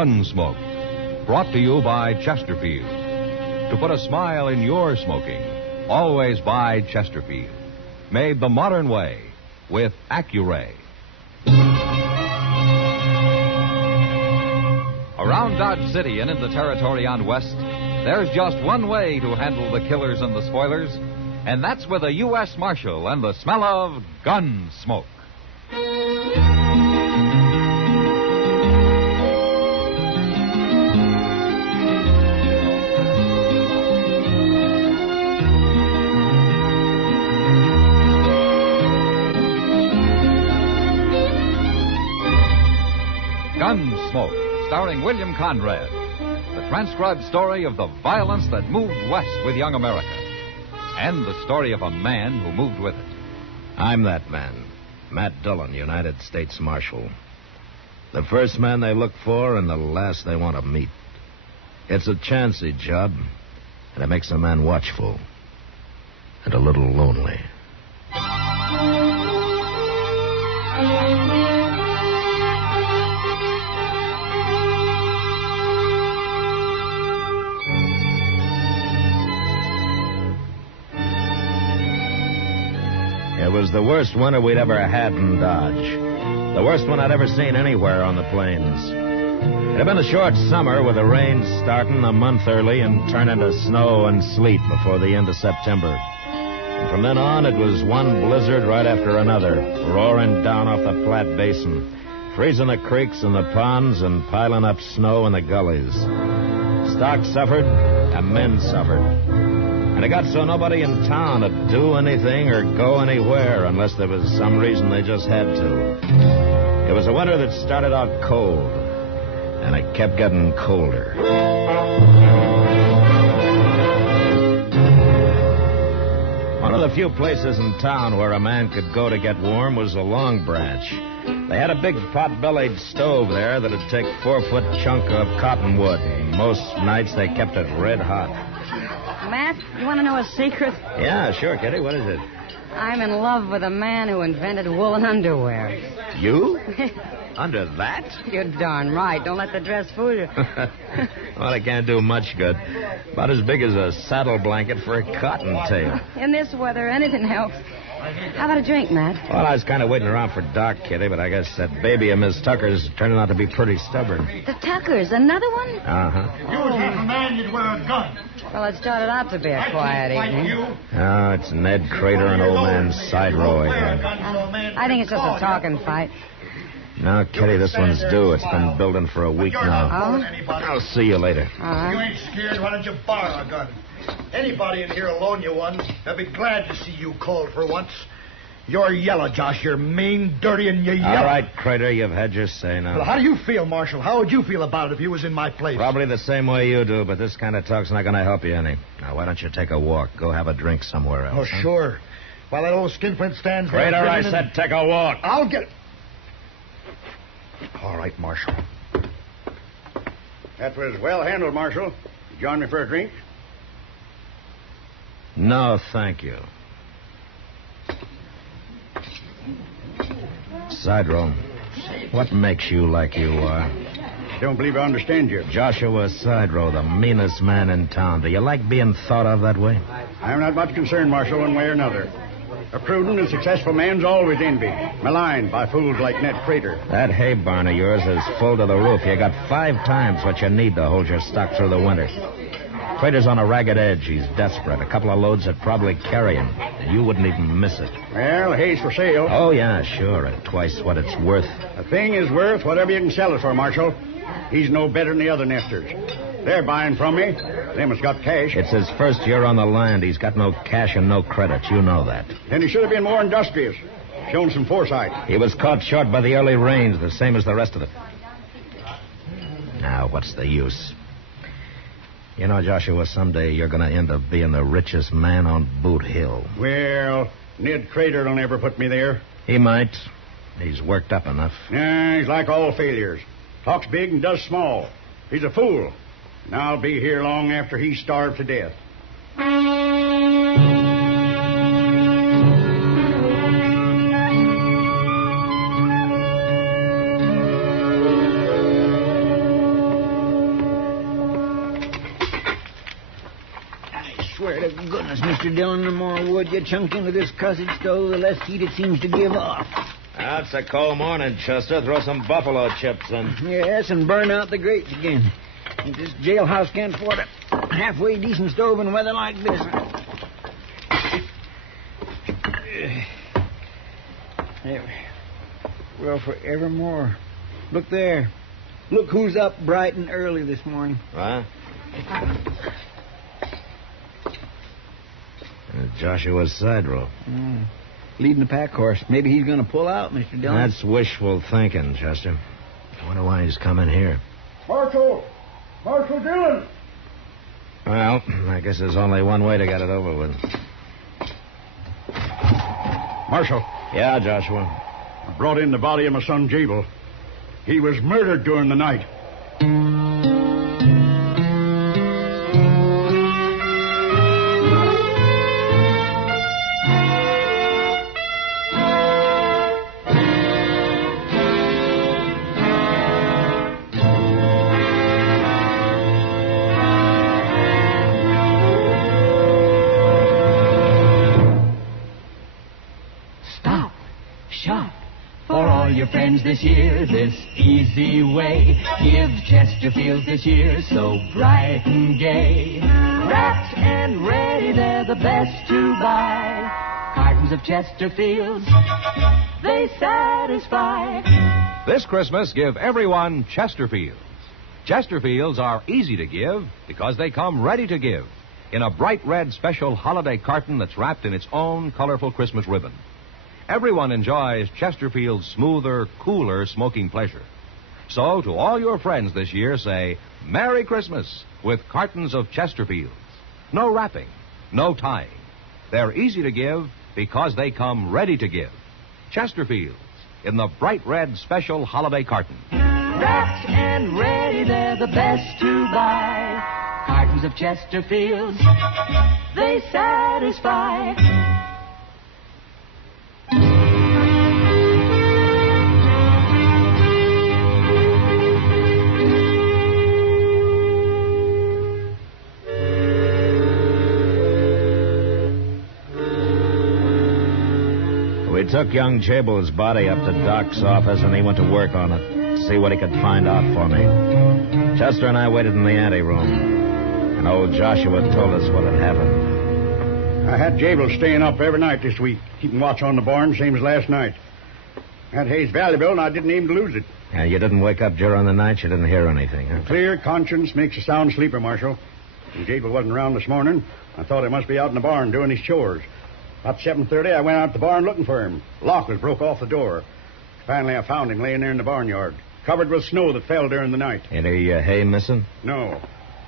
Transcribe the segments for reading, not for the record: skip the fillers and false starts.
Gunsmoke, brought to you by Chesterfield. To put a smile in your smoking, always buy Chesterfield. Made the modern way with Accuray. Around Dodge City and in the territory on West, there's just one way to handle the killers and the spoilers, and that's with a U.S. Marshal and the smell of Gunsmoke. Gunsmoke, starring William Conrad. The transcribed story of the violence that moved west with young America. And the story of a man who moved with it. I'm that man, Matt Dillon, United States Marshal. The first man they look for and the last they want to meet. It's a chancy job, and it makes a man watchful and a little lonely. It was the worst winter we'd ever had in Dodge. The worst one I'd ever seen anywhere on the plains. It had been a short summer with the rains starting a month early and turning to snow and sleet before the end of September. And from then on, it was one blizzard right after another, roaring down off the Platte Basin, freezing the creeks and the ponds and piling up snow in the gullies. Stock suffered, and men suffered. And it got so nobody in town would do anything or go anywhere unless there was some reason they just had to. It was a winter that started out cold, and it kept getting colder. One of the few places in town where a man could go to get warm was the Long Branch. They had a big pot-bellied stove there that'd take 4-foot chunk of cottonwood, and most nights they kept it red hot. Matt, you want to know a secret? Yeah, sure, Kitty. What is it? I'm in love with a man who invented woolen underwear. You? Under that? You're darn right. Don't let the dress fool you. Well, it can't do much good. About as big as a saddle blanket for a cottontail. In this weather, anything helps. How about a drink, Matt? Well, I was kind of waiting around for Doc, Kitty, but I guess that baby of Miss Tucker's turning out to be pretty stubborn. The Tuckers, another one? Uh-huh. You was half a man, you'd wear a gun. Well, it started out to be a quiet evening. Oh, it's Ned Crater and old man Side Row again. I think it's just a talking fight. No, Kitty, this one's due. It's been building for a week now. Oh? I'll see you later. All right. You ain't scared, why don't you borrow a gun? Anybody in here will loan you one. They'll be glad to see you cold for once. You're yellow, Josh. You're mean, dirty, and you're yellow. All right, Crater, you've had your say now. Well, how do you feel, Marshal? How would you feel about it if you was in my place? Probably the same way you do, but this kind of talk's not going to help you any. Now, why don't you take a walk? Go have a drink somewhere else. Oh, sure. While that old skinflint stands there... Crater, I said take a walk. I'll get... All right, Marshal. That was well handled, Marshal. You join me for a drink? No, thank you. Side Row, what makes you like you are? Don't believe I understand you. Joshua Side Row, the meanest man in town. Do you like being thought of that way? I'm not much concerned, Marshal, one way or another. A prudent and successful man's always envied, maligned by fools like Ned Crater. That hay barn of yours is full to the roof. You got 5 times what you need to hold your stock through the winter. Crater's on a ragged edge. He's desperate. A couple of loads would probably carry him. You wouldn't even miss it. Well, hay's for sale. Oh, yeah, sure. At twice what it's worth. A thing is worth whatever you can sell it for, Marshal. He's no better than the other nesters. They're buying from me. Them has got cash. It's his first year on the land. He's got no cash and no credit. You know that. Then he should have been more industrious. Shown some foresight. He was caught short by the early rains, the same as the rest of them. Now, what's the use? You know, Joshua, someday you're going to end up being the richest man on Boot Hill. Well, Ned Crater will never put me there. He might. He's worked up enough. Yeah, he's like all failures. Talks big and does small. He's a fool. And I'll be here long after he's starved to death. swear to goodness, Mr. Dillon, the more wood you chunk into this cussed stove, the less heat it seems to give off. It's a cold morning, Chester. Throw some buffalo chips in. Yes, and burn out the grates again. This jailhouse can't afford a halfway decent stove in weather like this. There. Well, forevermore. Look there. Look who's up bright and early this morning. What? Joshua's side row. Leading the pack horse. Maybe he's going to pull out, Mr. Dillon. That's wishful thinking, Chester. I wonder why he's coming here. Marshal Dillon! Well, I guess there's only one way to get it over with. Marshal. Yeah, Joshua. I brought in the body of my son, Jabel. He was murdered during the night. Friends this year, this easy way. Give Chesterfields this year so bright and gay. Wrapped and ready, they're the best to buy. Cartons of Chesterfields, they satisfy. This Christmas, give everyone Chesterfields. Chesterfields are easy to give because they come ready to give in a bright red special holiday carton that's wrapped in its own colorful Christmas ribbon. Everyone enjoys Chesterfield's smoother, cooler smoking pleasure. So, to all your friends this year, say Merry Christmas with cartons of Chesterfields. No wrapping, no tying. They're easy to give because they come ready to give. Chesterfields in the bright red special holiday carton. Wrapped and ready, they're the best to buy. Cartons of Chesterfields, they satisfy. We took young Jabel's body up to Doc's office, and he went to work on it, see what he could find out for me. Chester and I waited in the anteroom, and old Joshua told us what had happened. I had Jabel staying up every night this week, keeping watch on the barn, same as last night. That hay's valuable, and I didn't aim to lose it. And you didn't wake up during the night? You didn't hear anything, huh? Clear conscience makes a sound sleeper, Marshal. When Jabel wasn't around this morning, I thought he must be out in the barn doing his chores. About 7:30, I went out to the barn looking for him. Lock was broke off the door. Finally, I found him laying there in the barnyard, covered with snow that fell during the night. Any hay missing? No.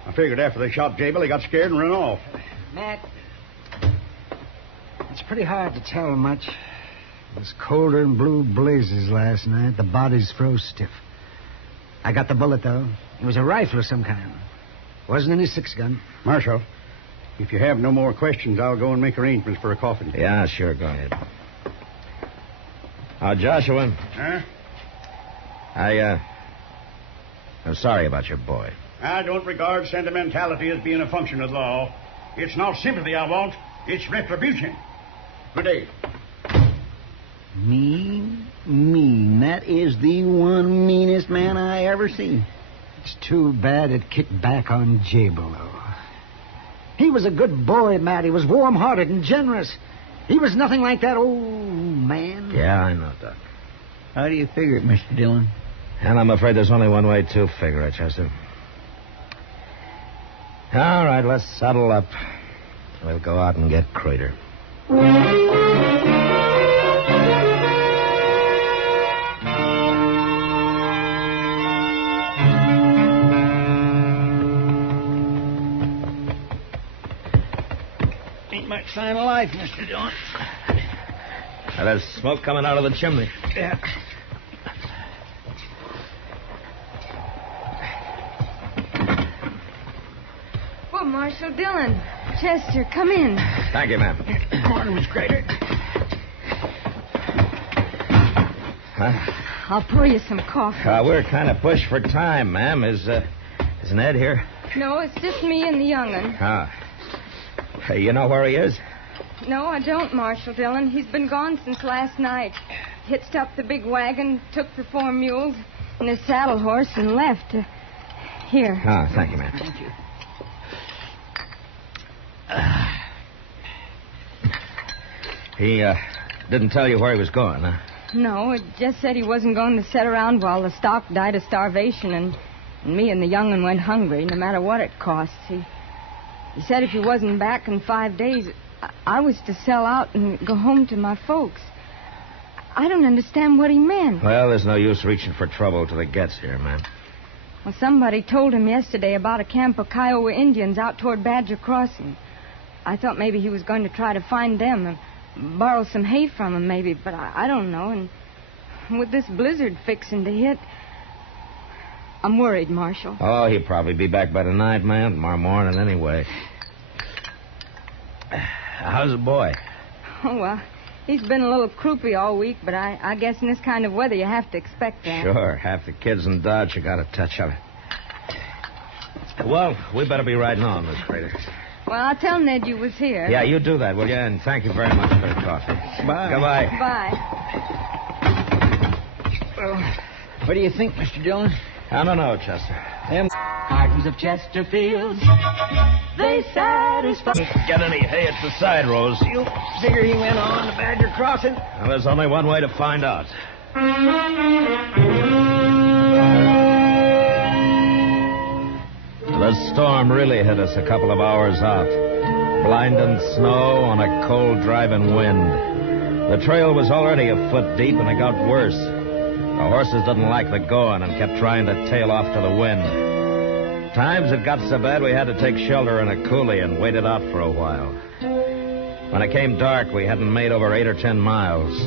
I figured after they shot Jabel, he got scared and ran off. Matt, it's pretty hard to tell much. It was colder than blue blazes last night. The bodies froze stiff. I got the bullet, though. It was a rifle of some kind. Wasn't any 6-gun. Marshal, if you have no more questions, I'll go and make arrangements for a coffin. Yeah, sure, go ahead. Joshua. Huh? I'm sorry about your boy. I don't regard sentimentality as being a function of law. It's not sympathy I want. It's retribution. Good day. Mean. That is the one meanest man I ever seen. It's too bad it kicked back on Jabel, though. He was a good boy, Matt. He was warm-hearted and generous. He was nothing like that old man. Yeah, I know, Doc. How do you figure it, Mr. Dillon? And I'm afraid there's only one way to figure it, Chester. All right, let's saddle up. We'll go out and get Crater. Ain't much sign of life, Mr. Dillon. Now, there's smoke coming out of the chimney. Yeah. Well, Marshal Dillon. Chester, come in. Thank you, ma'am. Morning, Miss Crater. Huh? I'll pour you some coffee. We're kind of pushed for time, ma'am. Is Ned here? No, it's just me and the young'un. Ah. Hey, you know where he is? No, I don't, Marshal Dillon. He's been gone since last night. Hitched up the big wagon, took the 4 mules and his saddle horse, and left. Here. Oh, thank you, ma'am. Thank you. He didn't tell you where he was going, huh? No, it just said he wasn't going to sit around while the stock died of starvation, and me and the young'un went hungry, no matter what it costs. He said if he wasn't back in 5 days, I was to sell out and go home to my folks. I don't understand what he meant. Well, there's no use reaching for trouble till it gets here, ma'am. Well, somebody told him yesterday about a camp of Kiowa Indians out toward Badger Crossing. I thought maybe he was going to try to find them and borrow some hay from them, maybe, but I don't know. And with this blizzard fixing to hit, I'm worried, Marshal. Oh, he'll probably be back by tonight, ma'am. Tomorrow morning, anyway. How's the boy? Oh, well, he's been a little croupy all week, but I guess in this kind of weather you have to expect that. Sure. Half the kids in Dodge have got a touch of it. Well, we better be riding on, Miss Crater. Well, I'll tell Ned you was here. Yeah, you do that, will you? And thank you very much for the coffee. Bye. Goodbye. Bye. Well, what do you think, Mr. Dillon? I don't know, Chester. Them Cartons of Chesterfields, they satisfy. Get any hay at the side rows. You figure he went on to Badger Crossing? Well, there's only one way to find out. The storm really hit us a couple of hours out. Blinding snow on a cold, driving wind. The trail was already a foot deep, and it got worse. The horses didn't like the going and kept trying to tail off to the wind. Times it got so bad we had to take shelter in a coulee and wait it out for a while. When it came dark, we hadn't made over 8 or 10 miles.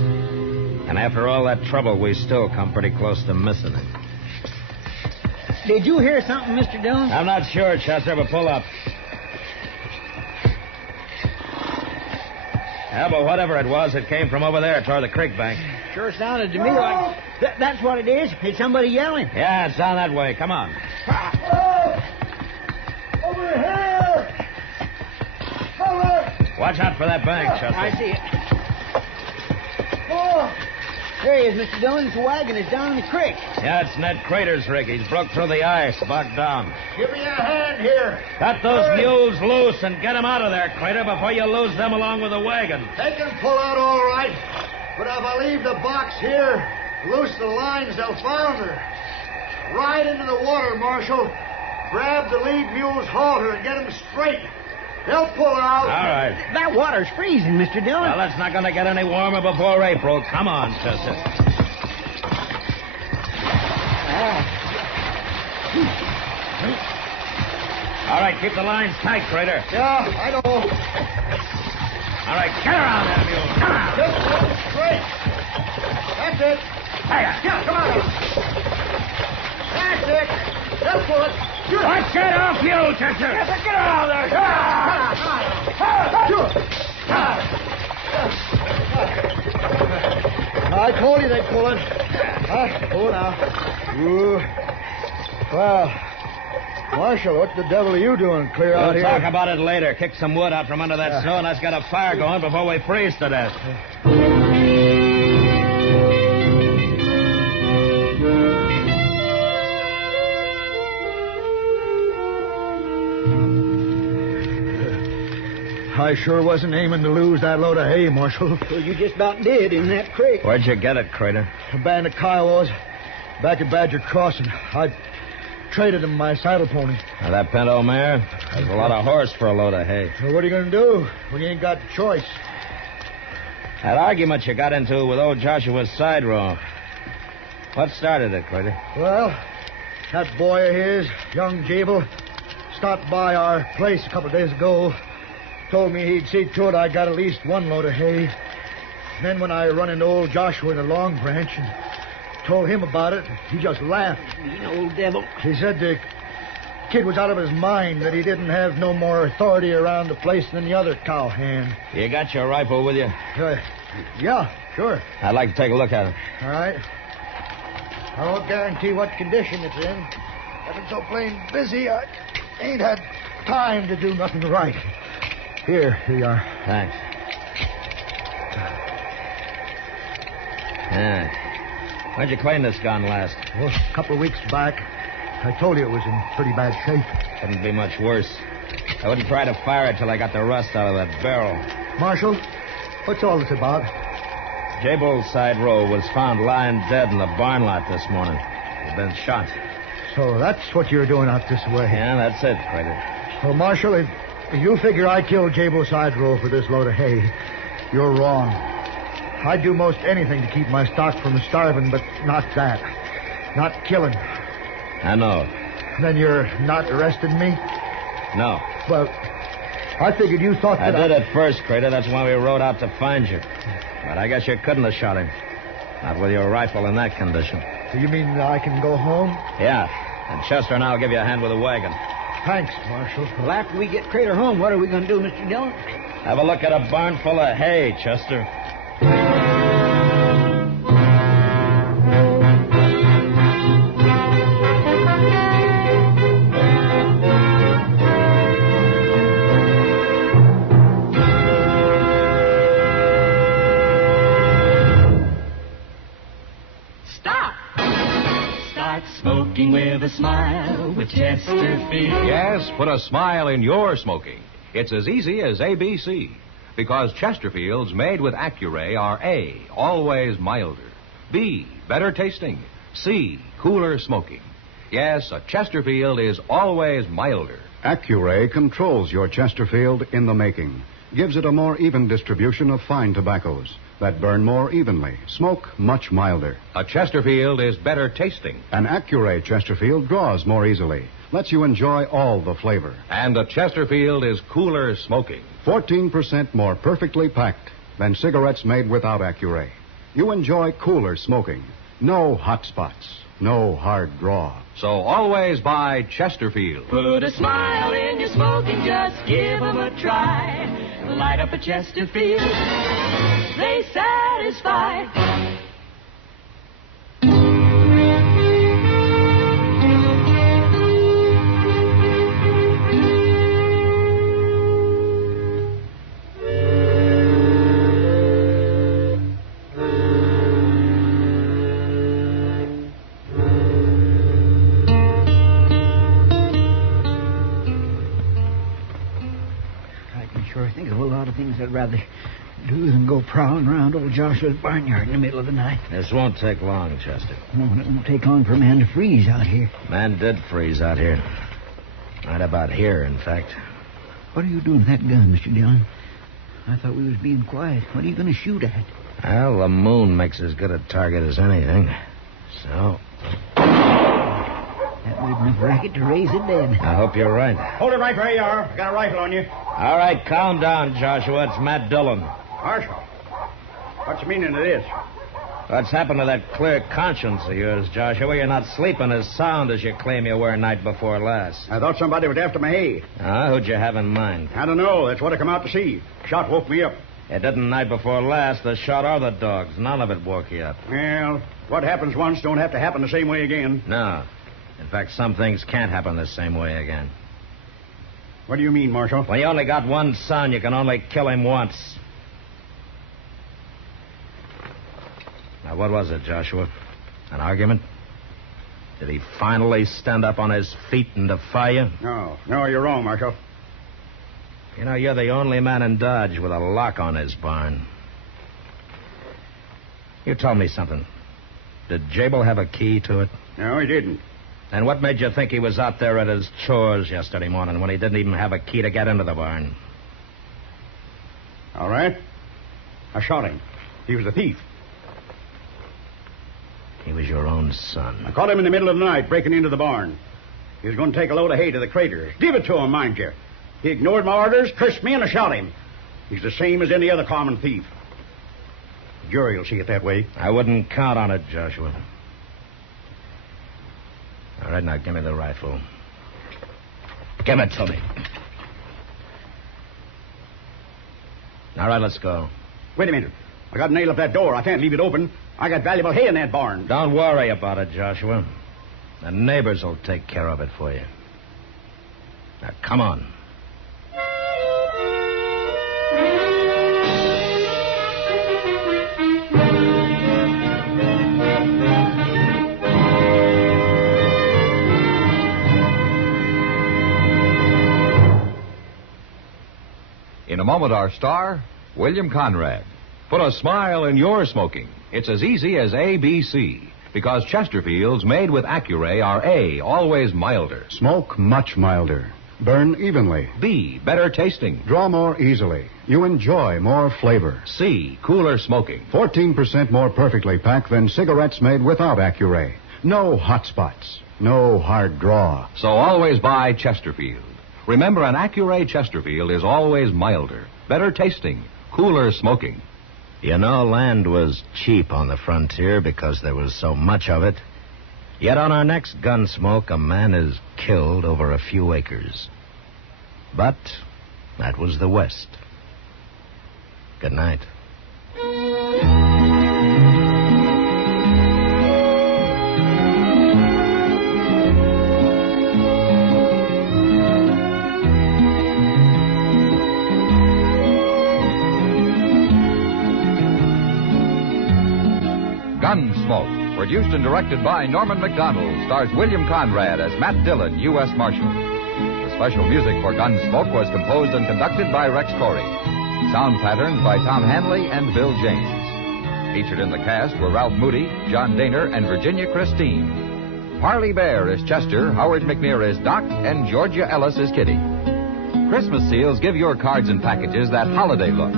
And after all that trouble, we still come pretty close to missing it. Did you hear something, Mr. Dillon? I'm not sure, Chester, but pull up. Yeah, but whatever it was, it came from over there toward the creek bank. Sure sounded to me like that's what it is. It's somebody yelling. Yeah, it's down that way. Come on. Over here! Over! Watch out for that bank, Chester. I see it. Oh! There he is, Mr. Dillon. His wagon is down in the creek. Yeah, it's Ned Crater's rig. He's broke through the ice, bogged down. Give me a hand here. Cut those mules loose and get them out of there, Crater, before you lose them along with the wagon. They can pull out all right, but if I leave the box here, loose the lines, they'll founder. Ride into the water, Marshal. Grab the lead mule's halter and get them straight. They'll pull out. All right. That water's freezing, Mr. Dillon. Well, it's not going to get any warmer before April. Come on, Chester. All right, keep the lines tight, Crater. Yeah, I know. All right, get around there, mule. Come on. Just pull it straight. That's it. Hey, Yeah, come on. That's it. They'll pull it. watch that off you, Chester. Get around there. I told you they'd pull it. Oh, now. Ooh. Well, Marshal, what the devil are you doing clear out We'll here? talk about it later. Kick some wood out from under that snow, and let's get a fire going before we freeze to death. I sure wasn't aiming to lose that load of hay, Marshal. Well, you just about did in that creek. Where'd you get it, Crater? A band of Kiowas back at Badger Crossing. I traded them my saddle pony. Now, that pinto mare? There's a lot of horse for a load of hay. So what are you going to do when you ain't got a choice? That argument you got into with old Joshua's side row. What started it, Crater? Well, that boy of his, young Jabel, stopped by our place a couple of days ago. Told me he'd see to it I got at least one load of hay. And then when I run into old Joshua in the Long Branch and told him about it, he just laughed. You old devil. He said the kid was out of his mind, that he didn't have no more authority around the place than the other cowhand. You got your rifle with you? Yeah, sure. I'd like to take a look at it. All right. I won't guarantee what condition it's in. I've been so plain busy, I ain't had time to do nothing right. Here you are. Thanks. Yeah. When'd you clean this gun last? Well, a couple of weeks back. I told you it was in pretty bad shape. Couldn't be much worse. I wouldn't try to fire it till I got the rust out of that barrel. Marshal, what's all this about? Jable's side row was found lying dead in the barn lot this morning. He'd been shot. So that's what you're doing out this way. Yeah, that's it, Crater. Well, Marshal, if you figure I killed Jable's side row for this load of hay, you're wrong. I'd do most anything to keep my stock from starving, but not that. Not killing. I know. Then you're not arresting me? No. Well, I figured you thought that I did at first, Crater. That's why we rode out to find you. But I guess you couldn't have shot him. Not with your rifle in that condition. So you mean I can go home? Yeah. And Chester and I'll give you a hand with the wagon. Thanks, Marshal. Well, after we get Crater home, what are we going to do, Mr. Dillon? Have a look at a barn full of hay, Chester. Smoking with a smile with Chesterfield. Yes, put a smile in your smoking. It's as easy as ABC. Because Chesterfields made with Accuray are A, always milder. B, better tasting. C, cooler smoking. Yes, a Chesterfield is always milder. Accuray controls your Chesterfield in the making. Gives it a more even distribution of fine tobaccos that burn more evenly, smoke much milder. A Chesterfield is better tasting. An Accuray Chesterfield draws more easily, lets you enjoy all the flavor. And a Chesterfield is cooler smoking. 14% more perfectly packed than cigarettes made without Accuray. You enjoy cooler smoking. No hot spots, no hard draw. So always buy Chesterfield. Put a smile in your smoking, just give 'em a try. Light up a Chesterfield, they satisfy. Sure, I think of a lot of things I'd rather do than go prowling around old Joshua's barnyard in the middle of the night. This won't take long, Chester. No, it won't take long for a man to freeze out here. Man did freeze out here. Right about here, in fact. What are you doing with that gun, Mr. Dillon? I thought we was being quiet. What are you going to shoot at? Well, the moon makes as good a target as anything. So, that made enough racket to raise it dead. I hope you're right. Hold it right where you are. I got a rifle on you. All right, calm down, Joshua. It's Matt Dillon. Marshal, what's the meaning of this? What's happened to that clear conscience of yours, Joshua? You're not sleeping as sound as you claim you were night before last. I thought somebody was after my hay. Who'd you have in mind? I don't know. That's what I come out to see. Shot woke me up. It didn't night before last. The shot or the dogs. None of it woke you up. Well, what happens once don't have to happen the same way again. No. In fact, some things can't happen the same way again. What do you mean, Marshal? When you only got one son, you can only kill him once. Now, what was it, Joshua? An argument? Did he finally stand up on his feet and defy you? No, you're wrong, Marshal. You know, you're the only man in Dodge with a lock on his barn. You told me something. Did Jabel have a key to it? No, he didn't. And what made you think he was out there at his chores yesterday morning when he didn't even have a key to get into the barn? All right. I shot him. He was a thief. He was your own son. I caught him in the middle of the night breaking into the barn. He was going to take a load of hay to the Craters. Give it to him, mind you. He ignored my orders, cursed me, and I shot him. He's the same as any other common thief. The jury will see it that way. I wouldn't count on it, Joshua. All right, now give me the rifle. Give it to me. All right, let's go. Wait a minute. I got a nail up that door. I can't leave it open. I got valuable hay in that barn. Don't worry about it, Joshua. The neighbors will take care of it for you. Now, come on. a moment, our star, William Conrad. Put a smile in your smoking. It's as easy as ABC. Because Chesterfields made with Accuray are A, always milder. Smoke much milder. Burn evenly. B, better tasting. Draw more easily. You enjoy more flavor. C, cooler smoking. 14% more perfectly packed than cigarettes made without Accuray. No hot spots. No hard draw. So always buy Chesterfield. Remember, an Accuray Chesterfield is always milder, better tasting, cooler smoking. You know, land was cheap on the frontier because there was so much of it. Yet on our next Gunsmoke, a man is killed over a few acres. But that was the West. Good night. Gunsmoke, produced and directed by Norman Macdonnell, stars William Conrad as Matt Dillon, U.S. Marshal. The special music for Gunsmoke was composed and conducted by Rex Corey. Sound patterns by Tom Hanley and Bill James. Featured in the cast were Ralph Moody, John Daner, and Virginia Christine. Parley Bear is Chester, Howard McNear is Doc, and Georgia Ellis is Kitty. Christmas seals give your cards and packages that holiday look.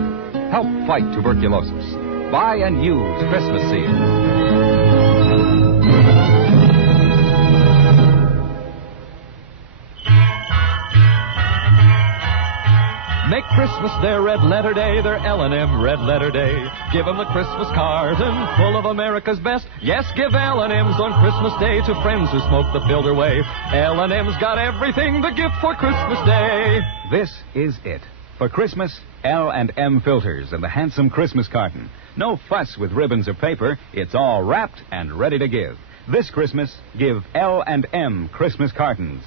Help fight tuberculosis. Buy and use Christmas seals. Make Christmas their red letter day, their L&M red letter day. Give them the Christmas carton full of America's best. Yes, give L&M's on Christmas Day to friends who smoke the filter way. L&M's got everything the gift for Christmas Day. This is it. For Christmas, L&M filters and the handsome Christmas carton. No fuss with ribbons or paper. It's all wrapped and ready to give. This Christmas, give L&M Christmas cartons.